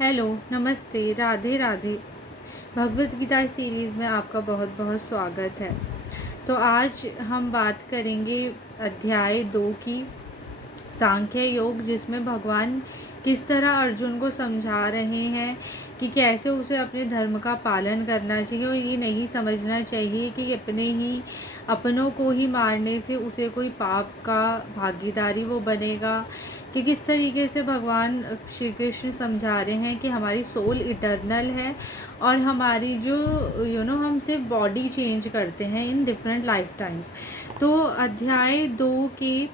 Hello, नमस्ते, Radhe Radhe. Bhagavad Gita series में आपका बहुत बहुत स्वागत है। तो आज हम बात करेंगे अध्याय 2 की, सांख्य योग, जिसमें भगवान किस तरह अर्जुन को समझा रहे हैं कि कैसे उसे अपने धर्म का पालन करना चाहिए और ये नहीं समझना चाहिए कि अपनों को ही मारने से उसे कोई पाप का भागीदारी वो बनेगा। कि किस तरीके से भगवान श्री कृष्ण समझा रहे हैं कि हमारी सोल इटर्नल है और हमारी जो हम सिर्फ बॉडी चेंज करते हैं इन डिफरेंट लाइफ टाइम्स। तो अध्याय 2 के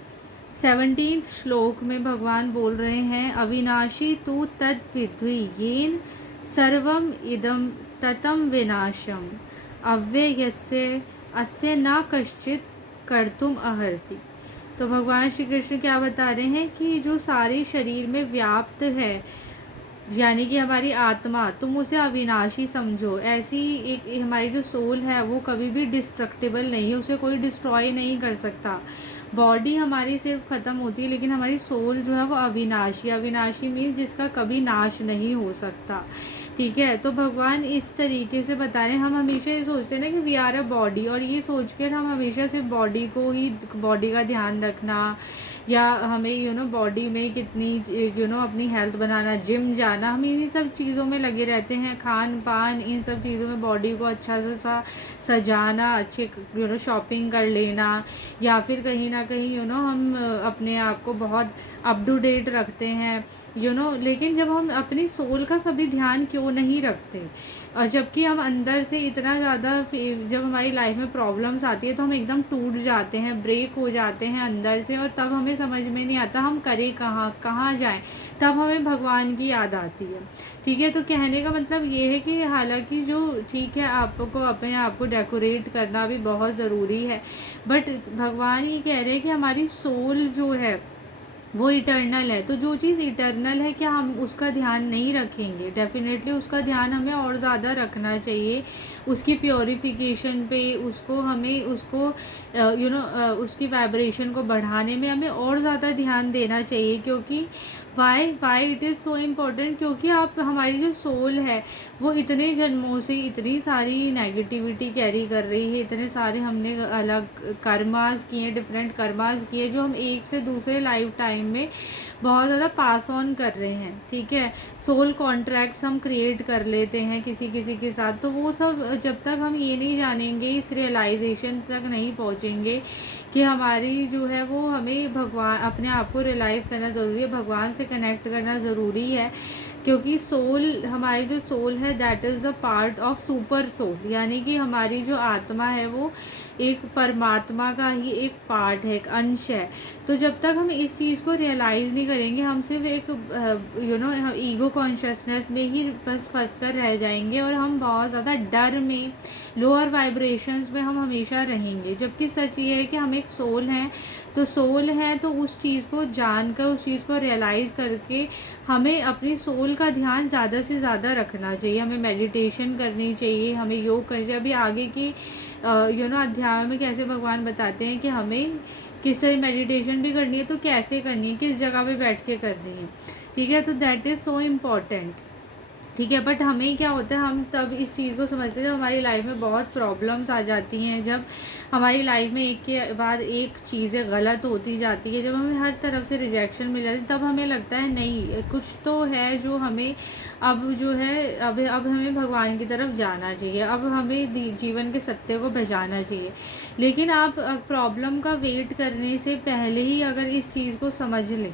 17 श्लोक में भगवान बोल रहे हैं, अविनाशी तु तद्विद्वि येन सर्वम इदम ततम विनाशम अव्ययस्य अस्य न कश्चित कर्तुम अर्हति। तो भगवान श्री कृष्ण क्या बता रहे हैं कि जो सारे शरीर में व्याप्त है, यानी कि हमारी आत्मा, तुम उसे अविनाशी समझो। ऐसी एक हमारी जो सोल है वो कभी भी डिस्ट्रक्टिबल नहीं है, उसे कोई डिस्ट्रॉय नहीं कर सकता। बॉडी हमारी सिर्फ ख़त्म होती है, लेकिन हमारी सोल जो है वो अविनाशी। अविनाशी मीन्स जिसका कभी नाश नहीं हो सकता। ठीक है, तो भगवान इस तरीके से बता रहे हैं। हम हमेशा ये सोचते हैं ना कि वी आर अ बॉडी, और ये सोच कर हम हमेशा सिर्फ बॉडी का ध्यान रखना, या हमें बॉडी में कितनी अपनी हेल्थ बनाना, जिम जाना, हम इन्हीं सब चीज़ों में लगे रहते हैं। खान पान, इन सब चीज़ों में बॉडी को अच्छा सा सजाना, अच्छे शॉपिंग कर लेना, या फिर कहीं ना कहीं हम अपने आप को बहुत अप टू डेट रखते हैं लेकिन जब हम अपनी सोल का कभी ध्यान क्यों नहीं रखते। और जबकि हम अंदर से इतना ज़्यादा, जब हमारी लाइफ में प्रॉब्लम्स आती है तो हम एकदम टूट जाते हैं, ब्रेक हो जाते हैं अंदर से, और तब हमें समझ में नहीं आता हम करें कहाँ जाएं। तब हमें भगवान की याद आती है। ठीक है, तो कहने का मतलब ये है कि हालांकि जो ठीक है, आपको अपने आप को डेकोरेट करना भी बहुत ज़रूरी है, बट भगवान ये कह रहे हैं कि हमारी सोल जो है वो इटर्नल है। तो जो चीज़ इटर्नल है, क्या हम उसका ध्यान नहीं रखेंगे? डेफिनेटली उसका ध्यान हमें और ज़्यादा रखना चाहिए। उसकी प्योरिफिकेशन पे, उसको उसकी वाइब्रेशन को बढ़ाने में हमें और ज़्यादा ध्यान देना चाहिए। क्योंकि why it is so important, क्योंकि आप हमारी जो सोल है वो इतने जन्मों से इतनी सारी नेगेटिविटी कैरी कर रही है, इतने सारे हमने अलग कर्मास किए, डिफरेंट कर्मास किए, जो हम एक से दूसरे लाइफ टाइम में बहुत ज़्यादा पास ऑन कर रहे हैं। ठीक है, सोल कॉन्ट्रैक्ट्स हम क्रिएट कर लेते हैं किसी किसी के साथ। तो वो सब जब तक हम ये नहीं जानेंगे, इस रियलाइजेशन तक नहीं पहुँचेंगे कि हमारी जो है वो, हमें भगवान, अपने आप को रियलाइज़ करना ज़रूरी है, भगवान से कनेक्ट करना ज़रूरी है। क्योंकि सोल, हमारी जो सोल है that is a part of super soul, यानी कि हमारी जो आत्मा है वो एक परमात्मा का ही एक पार्ट है, एक अंश है। तो जब तक हम इस चीज़ को रियलाइज़ नहीं करेंगे, हम सिर्फ एक ईगो कॉन्शियसनेस में ही बस फंस कर रह जाएंगे, और हम बहुत ज़्यादा डर में, लोअर वाइब्रेशंस में हम हमेशा रहेंगे। जबकि सच ये है कि हम एक सोल हैं, तो सोल है तो उस चीज़ को जानकर, उस चीज़ को रियलाइज़ करके हमें अपनी सोल का ध्यान ज़्यादा से ज़्यादा रखना चाहिए। हमें मेडिटेशन करनी चाहिए, हमें योग करनी चाहिए। अभी आगे की अध्याय में कैसे भगवान बताते हैं कि हमें किस तरह मेडिटेशन भी करनी है, तो कैसे करनी है, किस जगह पे बैठ के करनी है। ठीक है, तो दैट इज़ सो इम्पॉर्टेंट। ठीक है, बट हमें क्या होता है, हम तब इस चीज़ को समझते हैं जब हमारी लाइफ में बहुत प्रॉब्लम्स आ जाती हैं, जब हमारी लाइफ में एक के बाद एक चीज़ें गलत होती जाती है, जब हमें हर तरफ से रिजेक्शन मिल जाती है, तब हमें लगता है नहीं, कुछ तो है जो हमें अब जो है, अब हमें भगवान की तरफ जाना चाहिए, अब हमें जीवन के सत्य को पहचानना चाहिए। लेकिन आप प्रॉब्लम का वेट करने से पहले ही अगर इस चीज़ को समझ लें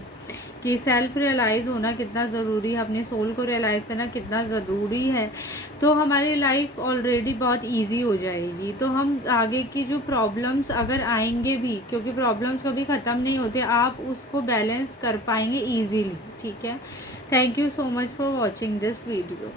कि सेल्फ रियलाइज़ होना कितना ज़रूरी है, अपने सोल को रियलाइज़ करना कितना ज़रूरी है, तो हमारी लाइफ ऑलरेडी बहुत इजी हो जाएगी। तो हम आगे की जो प्रॉब्लम्स अगर आएंगे भी, क्योंकि प्रॉब्लम्स कभी ख़त्म नहीं होते, आप उसको बैलेंस कर पाएंगे ईजीली। ठीक है, thank you so much for watching this video.